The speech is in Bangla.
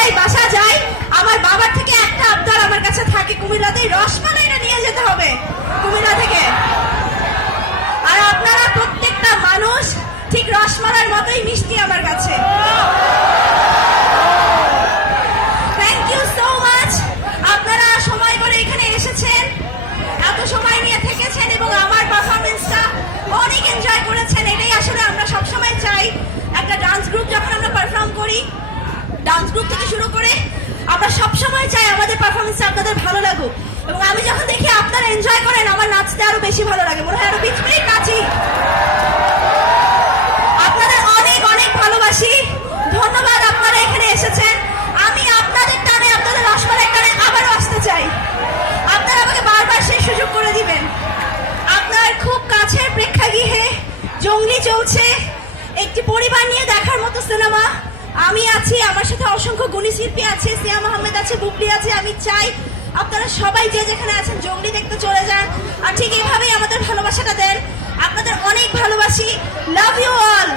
যাই বাসা যাই, আমার বাবার থেকে একটা আবদার আমার কাছে থাকে, কুমিল্লাতে রসমালাইটা নিয়ে যেতে হবে কুমিল্লা থেকে। আর আপনারা প্রত্যেকটা মানুষ ঠিক রসমালাইর মতোই মিষ্টি আমার কাছে। Thank you so much. আপনারা সময় করে এখানে এসেছেন, এত সময় নিয়ে থেকেছেন এবং আমার পারফরমেন্সটা অনেক এনজয় করেছেন। এটাই আসলে আমরা সবসময় চাই, একটা ডান্স গ্রুপ যখন আমরা পারফর্ম করি, ডান্স গ্রুপ থেকে শুরু করে আমরা সবসময় চাই আমাদের পারফরমেন্সটা আপনাদের ভালো লাগুক। এবং আমি যখন দেখি আপনারা এনজয় করেন, আমার নাচতে আরো বেশি ভালো লাগে, মনে হয় আরো বিচ মিনিট নাচি। আপনাদের অনেক অনেক ভালোবাসি, ধন্যবাদ আপনারা এখানে এসেছেন। আমি আপনাদের টানে, আপনাদের রসমালাইয়ের টানে আবারও আসতে চাই। আপনারা আমাকে বারবার সেই সুযোগ করে দিবেন। আপনার খুব কাছের প্রেক্ষাগৃহে জঙ্গলি চলছে, একটি পরিবার নিয়ে দেখার মতো সিনেমা। আমি আছি, আমার সাথে অসংখ্য গুণী শিল্পী আছে, সিয়াম আহমেদ আছে, বুবলি আছে। আমি চাই আপনারা সবাই যে যেখানে আছেন জঙ্গলি দেখতে চলে যান, আর ঠিক এইভাবেই আমাদের ভালোবাসাটা দেন। আপনাদের অনেক ভালোবাসি। Love you all.